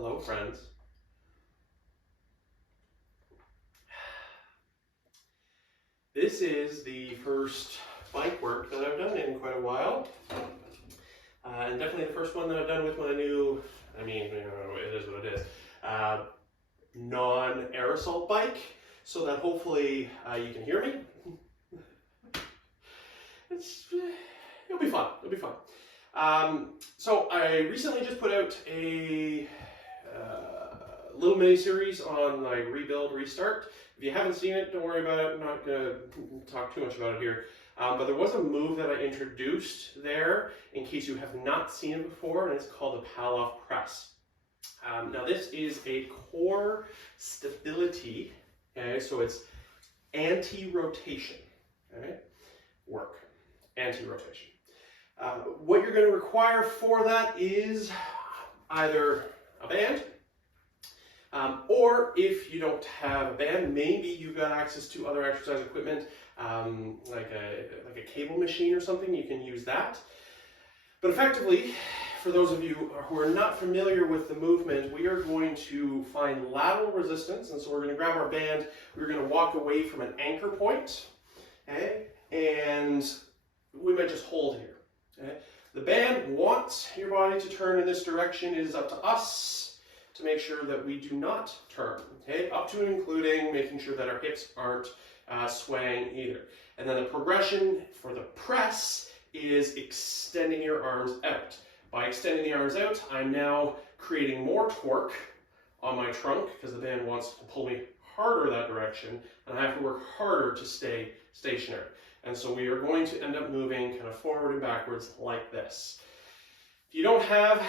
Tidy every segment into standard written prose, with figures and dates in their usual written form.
Hello, friends. This is the first bike work that I've done in quite a while. And definitely the first one that I've done with my new, it is what it is, non-aerosol bike, so that hopefully you can hear me. It'll be fun, it'll be fun. So I recently just put out a little mini series on like rebuild, restart. If you haven't seen it, don't worry about it. I'm not gonna talk too much about it here. But there was a move that I introduced there in case you have not seen it before, and it's called the Palloff press. Now this is a core stability, okay? So it's anti-rotation, okay? Work, anti-rotation. What you're gonna require for that is either a band, or if you don't have a band, maybe you've got access to other exercise equipment, like a cable machine or something, you can use that. But effectively, for those of you who are not familiar with the movement, we are going to find lateral resistance, and so we're going to grab our band, we're going to walk away from an anchor point, okay? And we might just hold here. Okay? The band wants your body to turn in this direction. It is up to us to make sure that we do not turn, okay? Up to and including making sure that our hips aren't swaying either. And then the progression for the press is extending your arms out. By extending the arms out, I'm now creating more torque on my trunk because the band wants to pull me harder that direction, and I have to work harder to stay stationary. And so we are going to end up moving kind of forward and backwards like this. If you don't have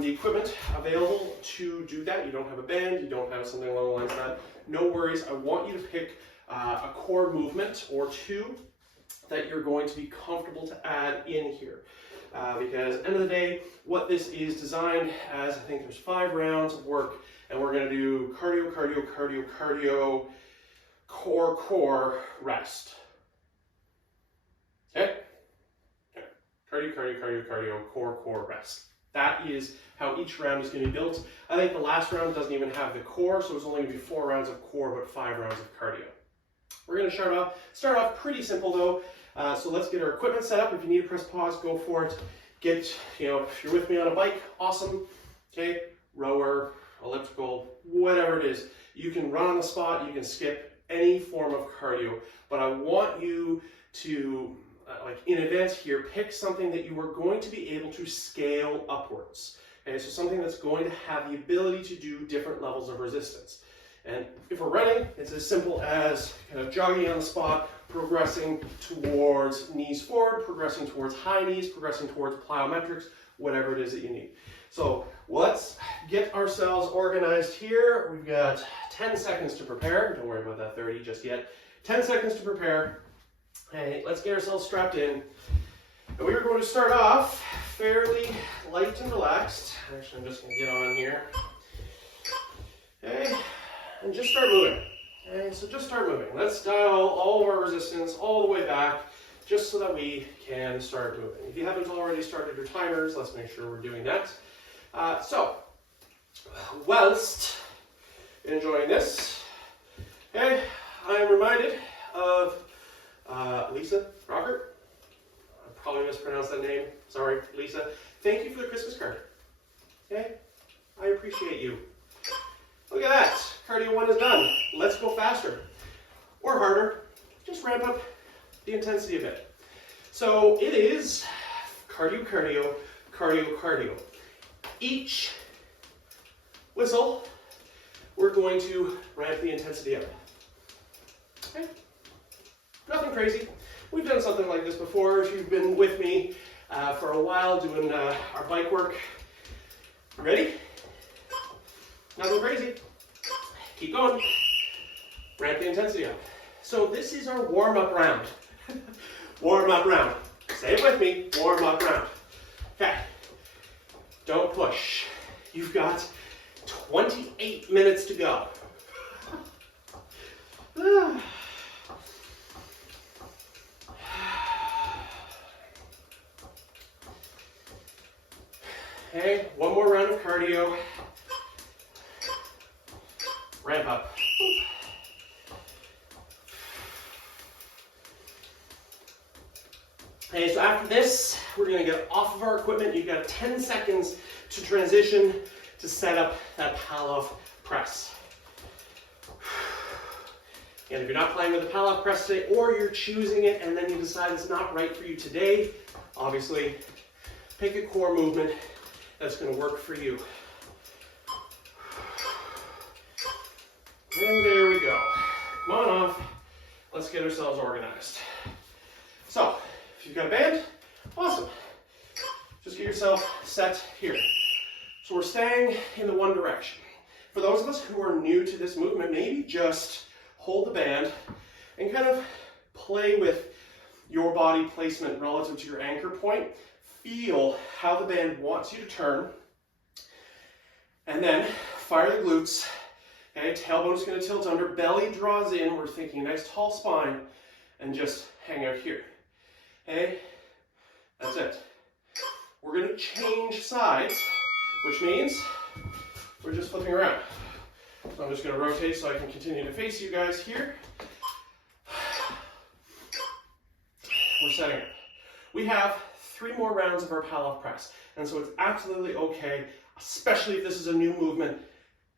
the equipment available to do that, you don't have a band, you don't have something along the lines of that, no worries. I want you to pick a core movement or two that you're going to be comfortable to add in here. Because at the end of the day, what this is designed as, I think there's 5 rounds of work, and we're going to do cardio, cardio, cardio, cardio, core, core, rest. Okay? Cardio, cardio, cardio, cardio, core, core, rest. That is how each round is going to be built. I think the last round doesn't even have the core, so it's only going to be 4 rounds of core, but 5 rounds of cardio. We're going to start off pretty simple though. So let's get our equipment set up. If you need to press pause, go for it. If you're with me on a bike, awesome. Okay, rower, elliptical, whatever it is. You can run on the spot, you can skip any form of cardio, but I want you to, in advance here, pick something that you are going to be able to scale upwards. Okay, so something that's going to have the ability to do different levels of resistance. And if we're running, it's as simple as kind of jogging on the spot, progressing towards knees forward, progressing towards high knees, progressing towards plyometrics, whatever it is that you need. So let's get ourselves organized here. We've got 10 seconds to prepare. Don't worry about that 30 just yet. 10 seconds to prepare. Okay, let's get ourselves strapped in. And we are going to start off fairly light and relaxed. Actually, I'm just going to get on here. Okay, and just start moving. Okay, so just start moving. Let's dial all of our resistance all the way back just so that we can start moving. If you haven't already started your timers, let's make sure we're doing that. So, whilst enjoying this, okay, I am reminded of Lisa Rockert. I probably mispronounced that name. Sorry, Lisa. Thank you for the Christmas card. Okay, I appreciate you. Look at that. Cardio 1 is done. Let's go faster or harder. Just ramp up the intensity a bit. So it is cardio, cardio, cardio, cardio. Each whistle, we're going to ramp the intensity up. Okay? Nothing crazy. We've done something like this before. If you've been with me for a while doing our bike work. Ready? Nothing crazy. Keep going. Ramp the intensity up. So this is our warm-up round. Warm-up round. Say it with me. Warm-up round. Okay. Don't push. You've got 28 minutes to go. Okay, one more round of cardio. ramp up. Okay, so after this, we're gonna get off of our equipment. You've got 10 seconds to transition to set up that Pallof press. And if you're not playing with the Pallof press today, or you're choosing it and then you decide it's not right for you today, obviously, pick a core movement that's gonna work for you. And there we go. Come on off. Let's get ourselves organized. So, if you've got a band, awesome. Just get yourself set here. So we're staying in the one direction. For those of us who are new to this movement, maybe just hold the band and kind of play with your body placement relative to your anchor point. Feel how the band wants you to turn. And then fire the glutes. Okay, tailbone's going to tilt under, belly draws in. We're thinking nice tall spine and just hang out here. Okay, that's it. We're going to change sides, which means we're just flipping around. So I'm just going to rotate so I can continue to face you guys here. We're setting up. We have 3 more rounds of our Pallof press, and so it's absolutely okay, especially if this is a new movement.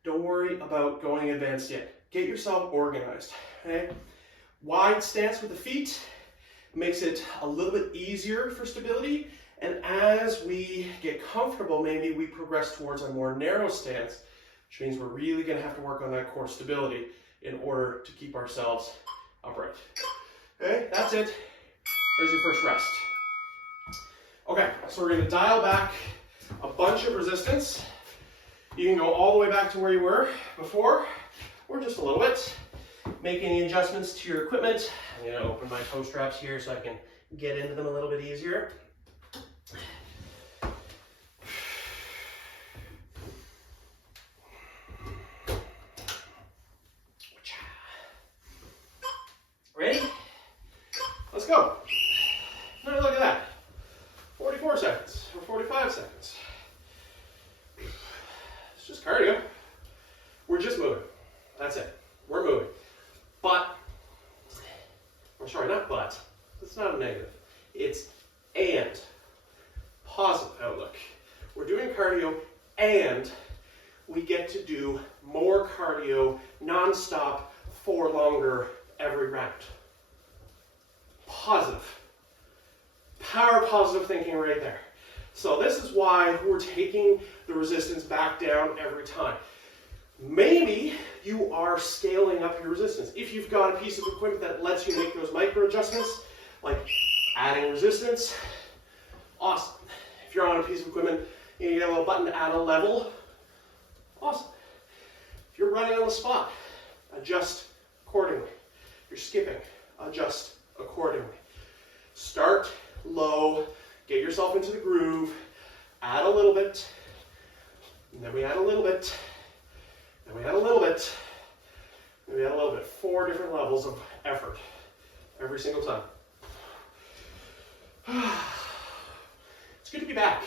Don't worry about going advanced yet. Get yourself organized. Okay? Wide stance with the feet makes it a little bit easier for stability, and as we get comfortable, maybe we progress towards a more narrow stance, which means we're really going to have to work on that core stability in order to keep ourselves upright. Okay, that's it. There's your first rest. Okay, so we're going to dial back a bunch of resistance. You can go all the way back to where you were before, or just a little bit. Make any adjustments to your equipment. I'm going to open my toe straps here so I can get into them a little bit easier. Ready? Let's go. Now look at that. 44 seconds or 45 seconds. It's just cardio. We're just moving. That's it. We're moving. But, or sorry, not but. It's not a negative. It's and. Positive outlook. We're doing cardio and we get to do more cardio non-stop for longer every round. Positive. Power positive thinking right there. So this is why we're taking the resistance back down every time. Maybe you are scaling up your resistance. If you've got a piece of equipment that lets you make those micro adjustments, like adding resistance, awesome. If you're on a piece of equipment, you get a little button to add a level, awesome. If you're running on the spot, adjust accordingly. If you're skipping, adjust accordingly. Start low, get yourself into the groove, add a little bit, and then we add a little bit, then we add a little bit, and we add a little bit. 4 different levels of effort every single time. It's good to be back.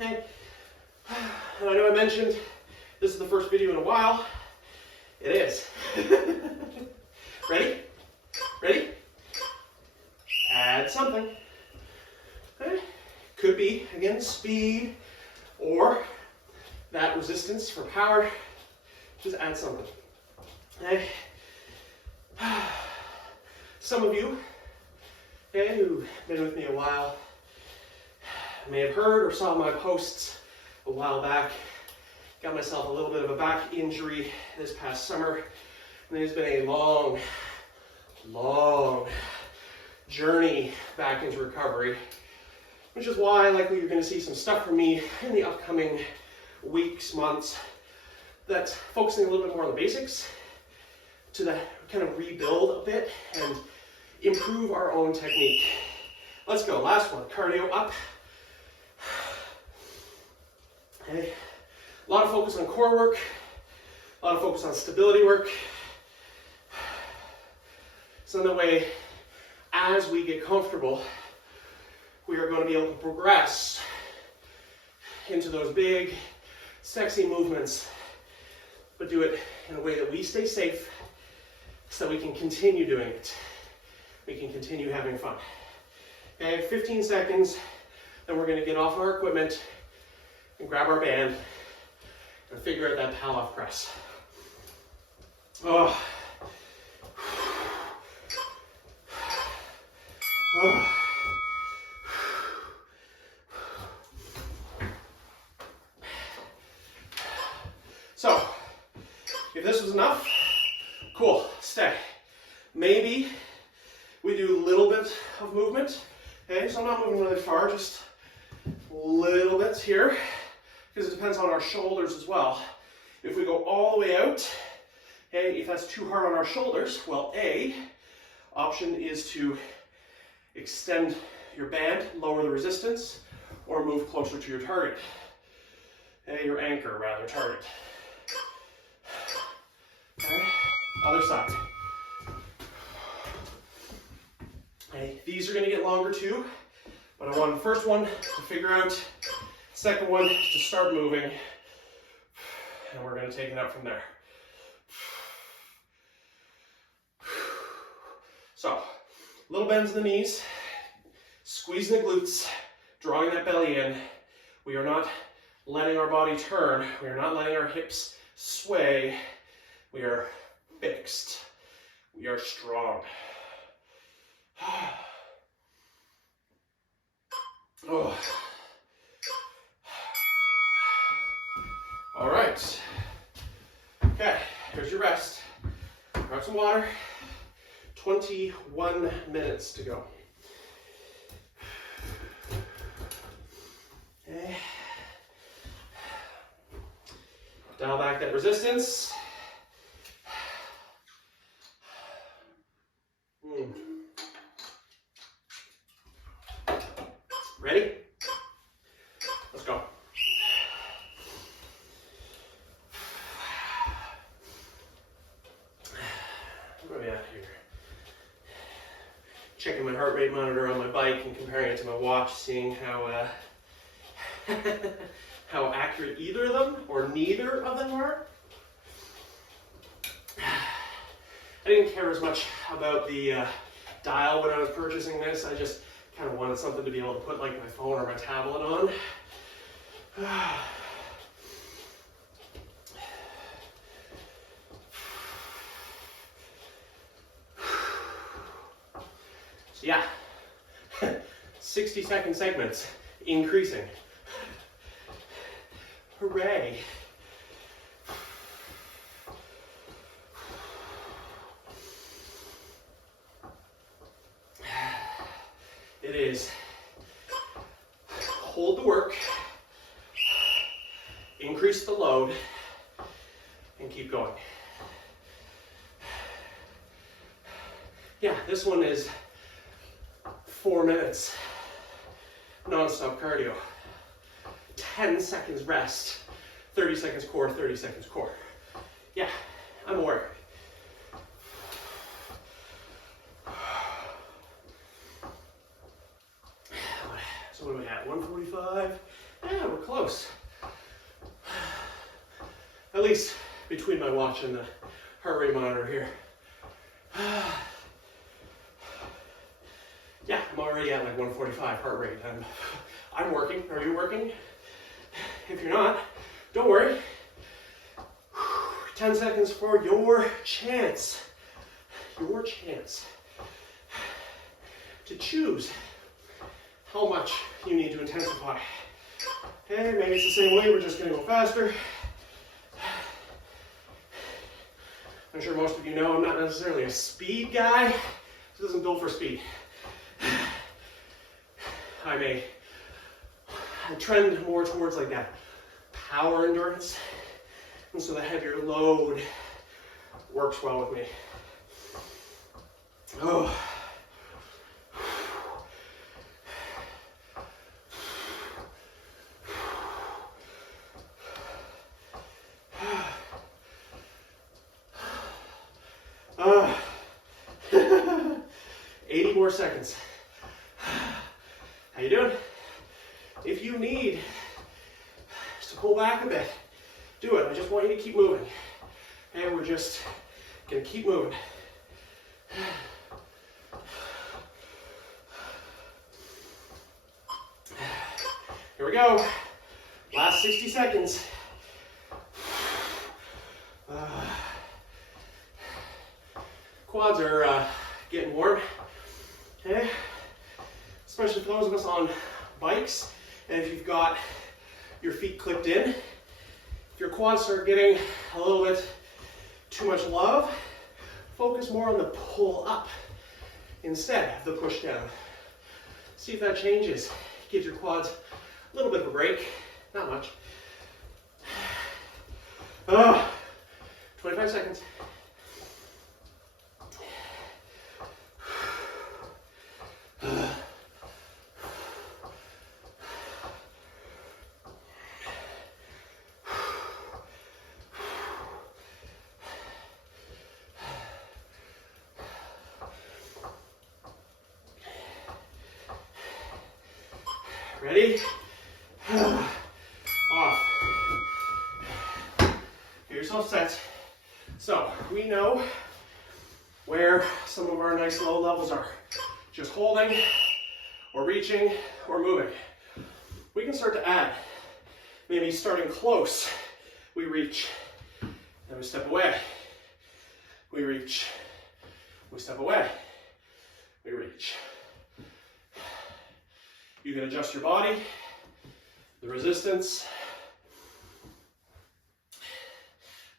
And I know I mentioned this is the first video in a while. It is. Ready? Ready? Add something. Okay. Could be, again, speed or that resistance for power. Just add something. Okay. Some of you, okay, who've been with me a while may have heard or saw my posts a while back. Got myself a little bit of a back injury this past summer. And it's been a long, long journey back into recovery, which is why likely you're going to see some stuff from me in the upcoming weeks, months, that's focusing a little bit more on the basics to the kind of rebuild a bit and improve our own technique. Let's go. Last one. Cardio up. Okay. A lot of focus on core work. A lot of focus on stability work. So in that way, as we get comfortable, we are going to be able to progress into those big, sexy movements but do it in a way that we stay safe so that we can continue doing it. We can continue having fun. Okay, 15 seconds, then we're gonna get off our equipment and grab our band and figure out that pal-off press. Oh. Oh. So, if this was enough, cool, stay. Maybe we do a little bit of movement. Okay, so I'm not moving really far, just little bits here, because it depends on our shoulders as well. If we go all the way out, okay, if that's too hard on our shoulders, well, option is to extend your band, lower the resistance, or move closer to your target. Okay, your anchor, rather, target. Okay, other side. Okay, these are going to get longer too, but I want the first one to figure out, second one to start moving, and we're going to take it up from there. So, little bends in the knees, squeezing the glutes, drawing that belly in. We are not letting our body turn. We are not letting our hips sway. We are fixed. We are strong. Oh. All right. Okay, here's your rest. Grab some water. 21 minutes to go. Okay. Dial back that resistance. Ready? Let's go. Where are we at here? Checking my heart rate monitor on my bike and comparing it to my watch, seeing how how accurate either of them or neither of them are. I didn't care as much about the dial when I was purchasing this. I just kind of wanted something to be able to put like my phone or my tablet on. So yeah, 60-second segments, increasing. Hooray. It is hold the work, increase the load, and keep going. Yeah, this one is 4 minutes non-stop cardio. 10 seconds rest, 30 seconds core, 30 seconds core. Yeah, I'm aware. So what are we at, 145? Yeah, we're close. At least between my watch and the heart rate monitor here. Yeah, I'm already at like 145 heart rate. I'm working. Are you working? If you're not, don't worry. 10 seconds for your chance. Your chance to choose how much you need to intensify. Okay, maybe it's the same way, we're just gonna go faster. I'm sure most of you know I'm not necessarily a speed guy. This isn't built for speed. I trend more towards like that power endurance, and so the heavier load works well with me. Oh. Uh, 80 more seconds. How you doing? If you need to pull back a bit, do it. I just want you to keep moving. And we're just gonna keep moving. Here we go. Last 60 seconds. Quads are getting warm. Okay. Especially for those of us on bikes, and if you've got your feet clipped in. If your quads start getting a little bit too much love, focus more on the pull up instead of the push down. See if that changes. Give your quads a little bit of a break, not much. 25 seconds. Ready? Off. Get yourself set. So, we know where some of our nice low levels are. Just holding, or reaching, or moving. We can start to add. Maybe starting close, we reach, then we step away. We reach, we step away, we reach. You can adjust your body, the resistance.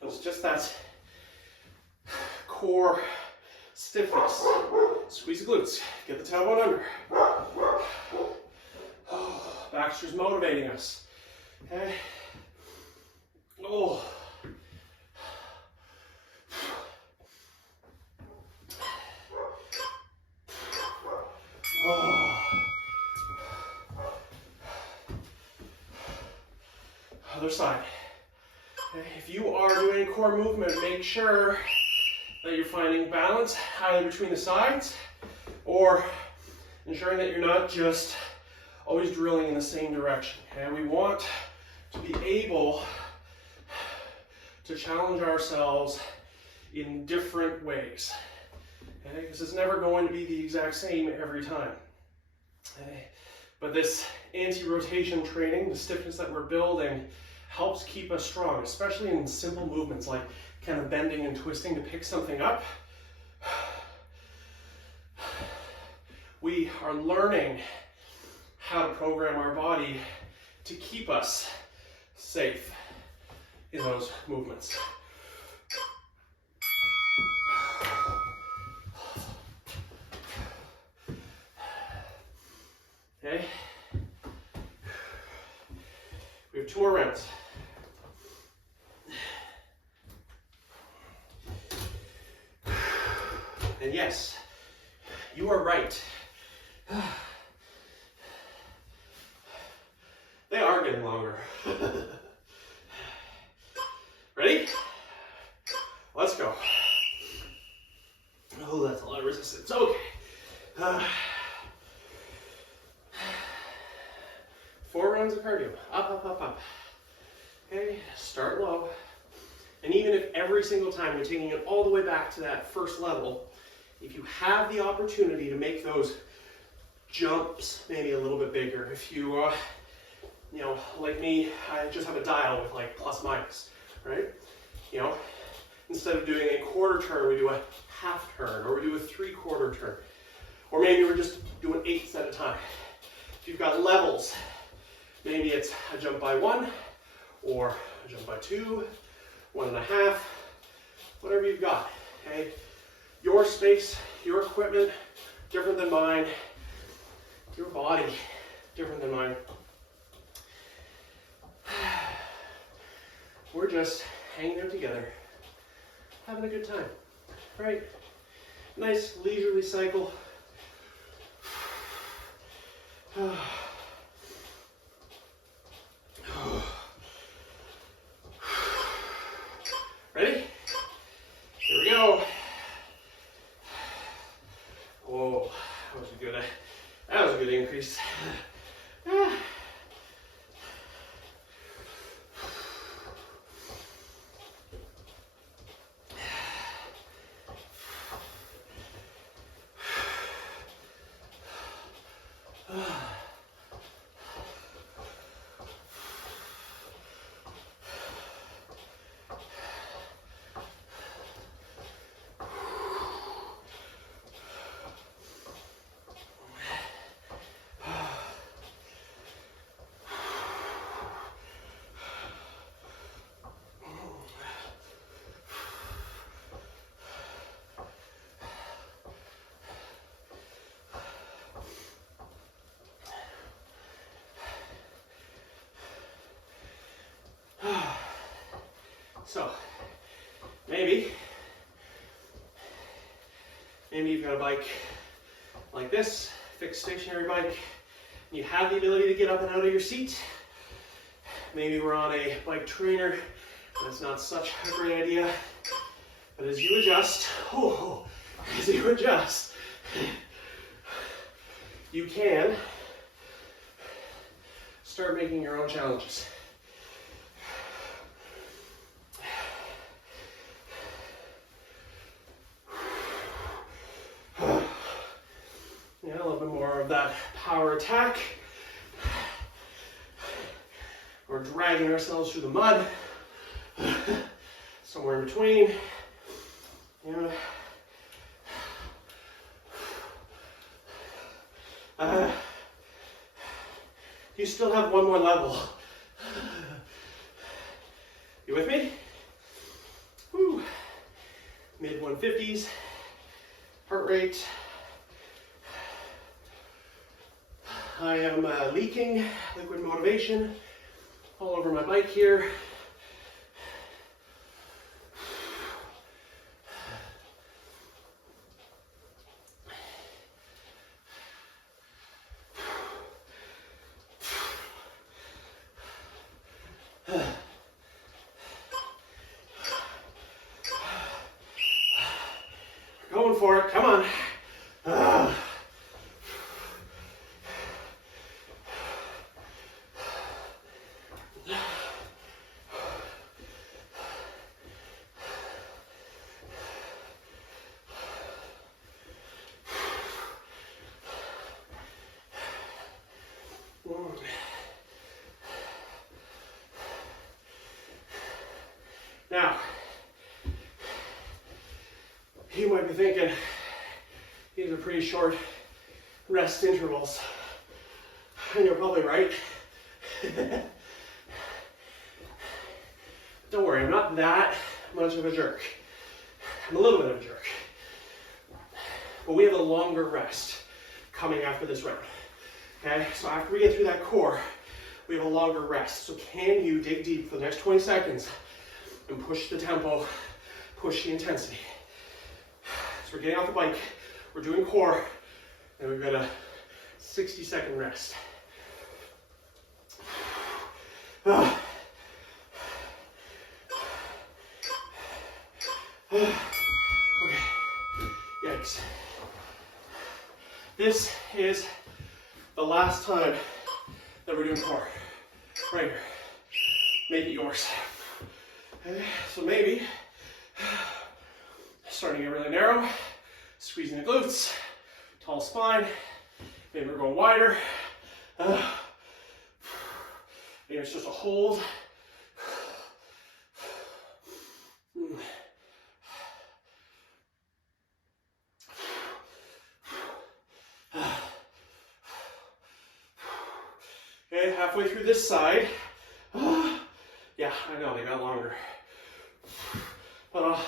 It's just that core stiffness. Squeeze the glutes, get the tailbone under. Baxter's motivating us. Okay. Oh. Other side. Okay. If you are doing core movement, make sure that you're finding balance either between the sides or ensuring that you're not just always drilling in the same direction. Okay? We want to be able to challenge ourselves in different ways. Okay? This is never going to be the exact same every time. Okay? But this anti-rotation training, the stiffness that we're building, helps keep us strong, especially in simple movements like kind of bending and twisting to pick something up. We are learning how to program our body to keep us safe in those movements. Okay. We have 2 more rounds. And yes, you are right. They are getting longer. Ready? Let's go. Oh, that's a lot of resistance. Okay. 4 rounds of cardio. Up, up, up, up. Okay, start low. And even if every single time you're taking it all the way back to that first level, if you have the opportunity to make those jumps maybe a little bit bigger, if you, you know, like me, I just have a dial with like plus minus, right? You know, instead of doing a quarter turn, we do a half turn, or we do a 3/4 turn, or maybe we're just doing 8ths at a time. If you've got levels, maybe it's a jump by 1, or a jump by 2, 1.5, whatever you've got, okay? Your space, your equipment, different than mine. Your body, different than mine. We're just hanging out together, having a good time, right? Nice leisurely cycle. Ready? Here we go. Whoa, that was a good increase. So maybe you've got a bike like this, fixed stationary bike, and you have the ability to get up and out of your seat. Maybe we're on a bike trainer, that's not such a great idea. But as you adjust, you can start making your own challenges. Yeah, a little bit more of that power attack. We're dragging ourselves through the mud. Somewhere in between. Yeah. You still have one more level. You with me? Woo. Mid 150s. Heart rate. I am leaking liquid motivation all over my bike here. Going for it, come on. Now, you might be thinking, these are pretty short rest intervals. And you're probably right. Don't worry, I'm not that much of a jerk. I'm a little bit of a jerk. But we have a longer rest coming after this round. Okay, so after we get through that core, we have a longer rest. So can you dig deep for the next 20 seconds and push the tempo, push the intensity? So we're getting off the bike, we're doing core, and we've got a 60-second rest. Okay, yikes. This is the last time that we're doing core, right here. Make it yours. Okay, so maybe, starting to get really narrow, squeezing the glutes, tall spine, maybe we're going wider. Maybe it's just a hold. Okay, halfway through this side. Yeah, I know, they got longer. But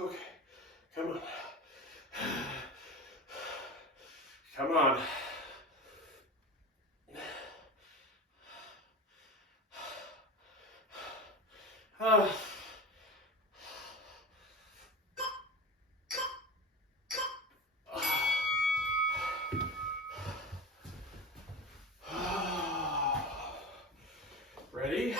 okay, come on. Come on. Ready?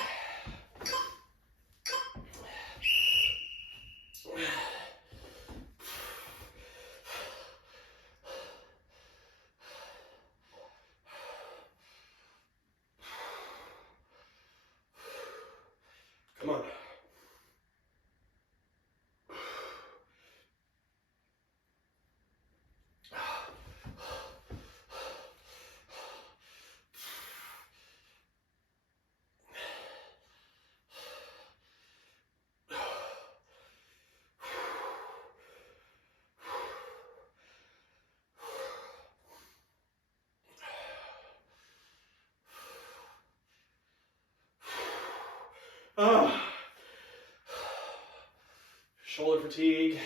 Come on. Shoulder fatigue.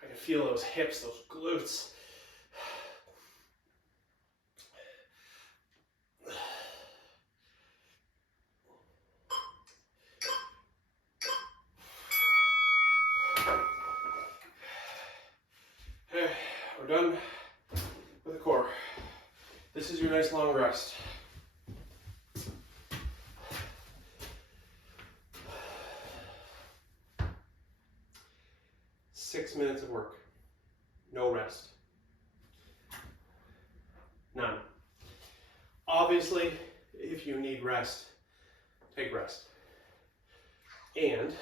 I can feel those hips, those glutes. This is your nice long rest. Six minutes of work. No rest. None. Obviously, if you need rest, take rest. And,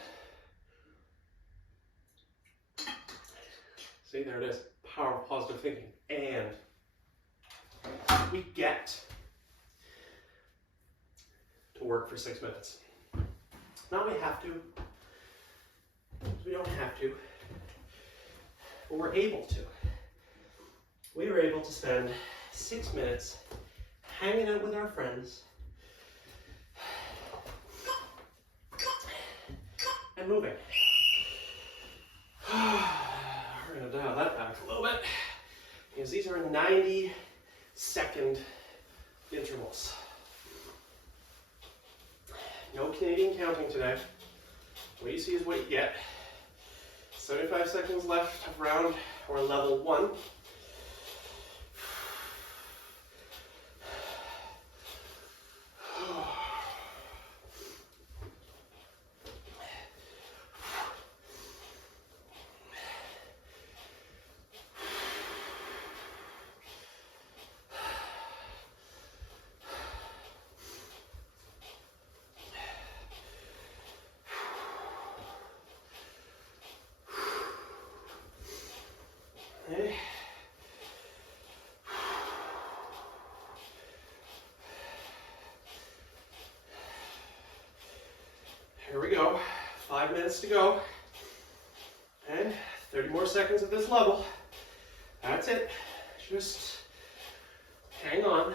see, there it is. Power of positive thinking. And we get to work for 6 minutes. Not we have to. We don't have to. But we're able to. We are able to spend 6 minutes hanging out with our friends and moving. We're going to dial that back a little bit because these are 90-second intervals. No Canadian counting today. What you see is what you get. 75 seconds left of round or level 1. Okay. Here we go. 5 minutes to go. And 30 more seconds at this level. That's it. Just hang on.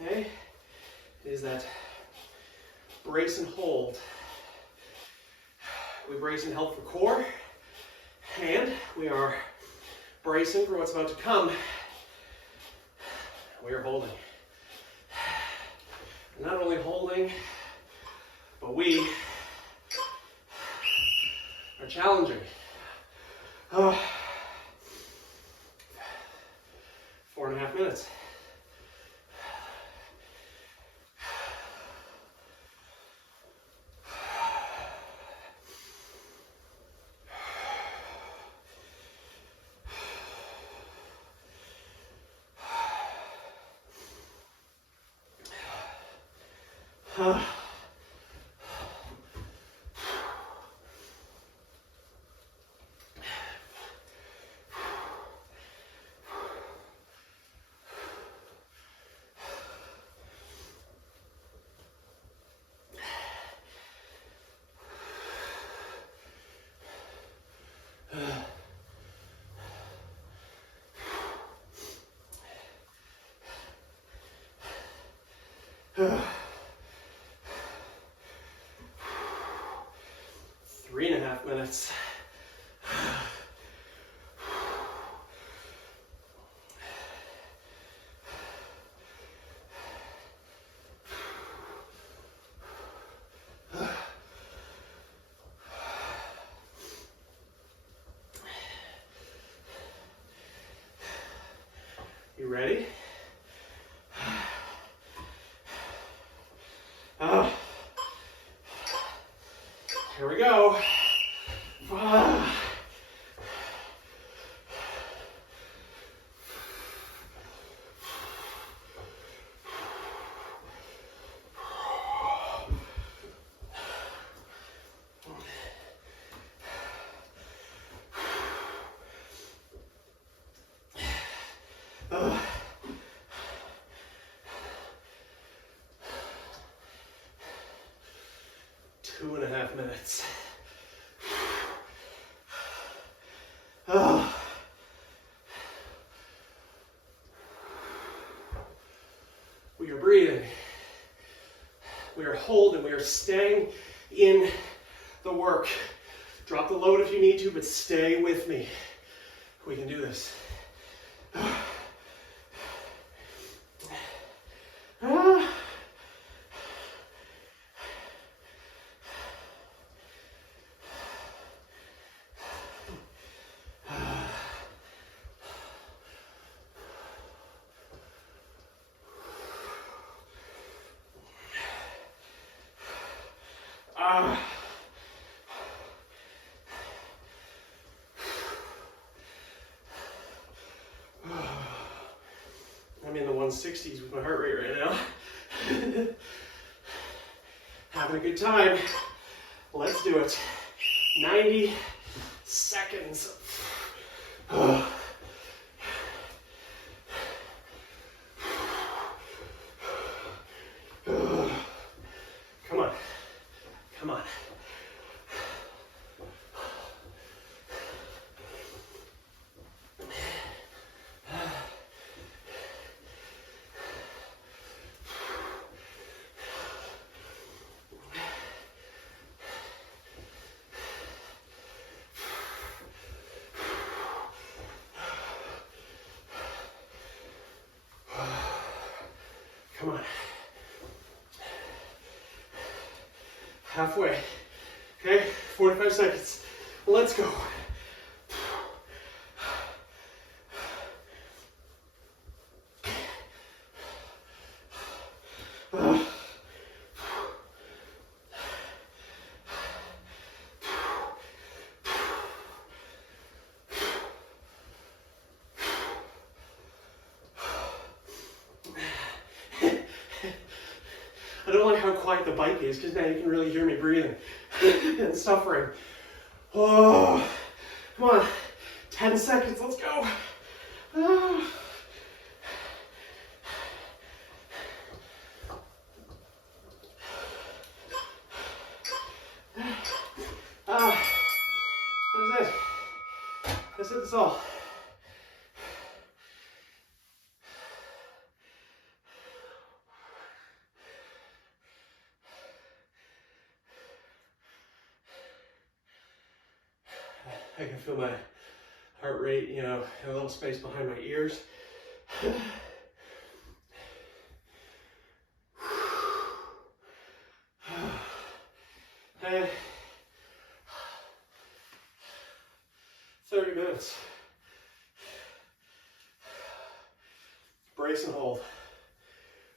Okay. It is that brace and hold. We brace and hold for core. And we are bracing for what's about to come. We are holding. Not only holding, but we are challenging. 4.5 minutes. Three and a half minutes. You ready? Here we go. Two and a half minutes. We are breathing. We are holding. We are staying in the work. Drop the load if you need to, but stay with me. We can do this. 160s with my heart rate right now. Having a good time. Let's do it. 90 seconds. Come on. Come on. Come on. Halfway. Okay, 45 seconds. Let's go. I don't like how quiet the bike is because now you can really hear me breathing and suffering. Oh, come on, 10 seconds, let's go. Ah. That's it. That's all. I can feel my heart rate, you know, in a little space behind my ears. Hey, 30 minutes. Brace and hold.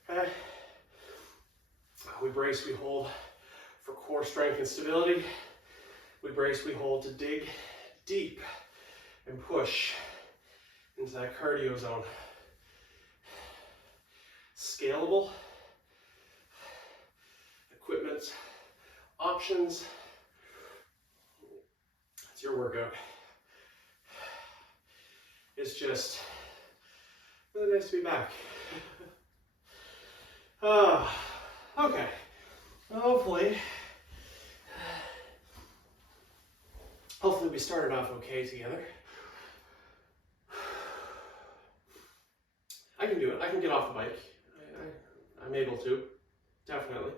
Okay. We brace, we hold for core strength and stability. We brace, we hold to dig deep and push into that cardio zone. Scalable equipment options. It's your workout. It's just really nice to be back. Okay. Hopefully we started off okay together. I can do it. I can get off the bike. I'm able to. Definitely.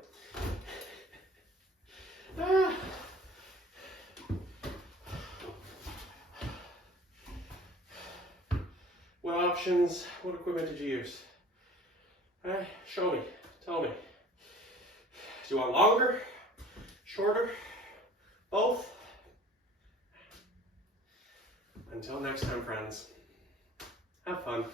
What options, what equipment did you use? Show me. Tell me. Do you want longer? Shorter? Both? Until next time, friends. Have fun.